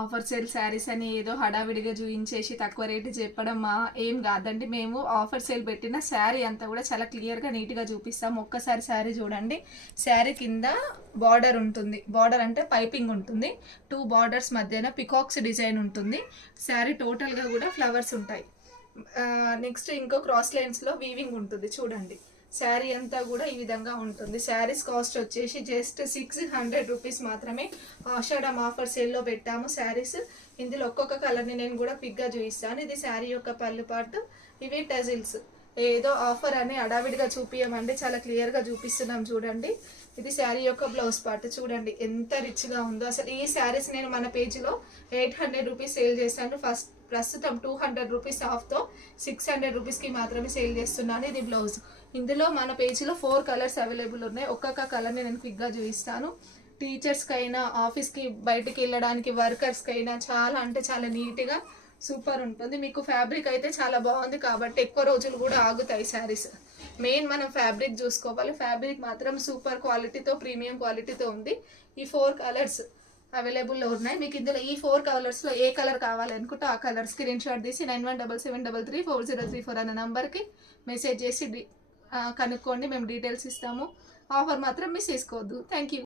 Offer sale saris అని ఏదో హడావిడిగా చూయించేసి తక్కువ రేటు చెప్పడం ఏం కాదండి. మేము ఆఫర్ సేల్ పెట్టిన శారీ అంతా కూడా చాలా క్లియర్గా నీట్గా చూపిస్తాం. ఒక్కసారి శారీ చూడండి. శారీ కింద బార్డర్ ఉంటుంది. బార్డర్ అంటే పైపింగ్ ఉంటుంది. 2 బార్డర్స్ మధ్యన పికాక్స్ డిజైన్ ఉంటుంది. శారీ టోటల్గా కూడా ఫ్లవర్స్ ఉంటాయి. నెక్స్ట్ ఇంకో క్రాస్ లైన్స్లో వీవింగ్ ఉంటుంది చూడండి. శారీ అంతా కూడా ఈ విధంగా ఉంటుంది. శారీస్ కాస్ట్ వచ్చేసి జస్ట్ 600 రూపీస్ మాత్రమే. ఆషాఢం ఆఫర్ సేల్లో పెట్టాము శారీస్. ఇందులో ఒక్కొక్క కలర్ని నేను కూడా పిక్గా చూపిస్తాను. ఇది శారీ యొక్క పళ్ళు పాటు, ఇవి టజిల్స్. ఏదో ఆఫర్ అని అడావిడిగా చూపించమండి, చాలా క్లియర్గా చూపిస్తున్నాం చూడండి. ఇది శారీ యొక్క బ్లౌజ్ పార్ట్ చూడండి ఎంత రిచ్గా ఉందో. అసలు ఈ శారీస్ నేను మన పేజీలో 800 రూపీస్ సేల్ చేస్తాను. ప్రస్తుతం 200 రూపీస్ ఆఫ్తో 600 రూపీస్కి మాత్రమే సేల్ చేస్తున్నాను. ఇది బ్లౌజ్. ఇందులో మన పేజీలో 4 కలర్స్ అవైలబుల్ ఉన్నాయి. ఒక్కొక్క కలర్ని నేను క్విక్గా చూపిస్తాను. టీచర్స్కి అయినా, ఆఫీస్కి బయటికి వెళ్ళడానికి, వర్కర్స్కి అయినా చాలా అంటే చాలా నీట్గా సూపర్ ఉంటుంది. మీకు ఫ్యాబ్రిక్ అయితే చాలా బాగుంది కాబట్టి ఎక్కువ రోజులు కూడా ఆగుతాయి శారీస్. మెయిన్ మనం ఫ్యాబ్రిక్ చూసుకోవాలి. ఫ్యాబ్రిక్ మాత్రం సూపర్ క్వాలిటీతో, ప్రీమియం క్వాలిటీతో ఉంది. ఈ 4 కలర్స్ అవైలబుల్లో ఉన్నాయి. మీకు ఇందులో ఈ 4 కలర్స్లో ఏ కలర్ కావాలనుకుంటే ఆ కలర్ స్క్రీన్ షాట్ తీసి 9177334034 అనే నంబర్కి మెసేజ్ చేసి కనుక్కోండి. మేము డీటెయిల్స్ ఇస్తాము. ఆఫర్ మాత్రం మిస్ చేసుకోవద్దు. Thank you.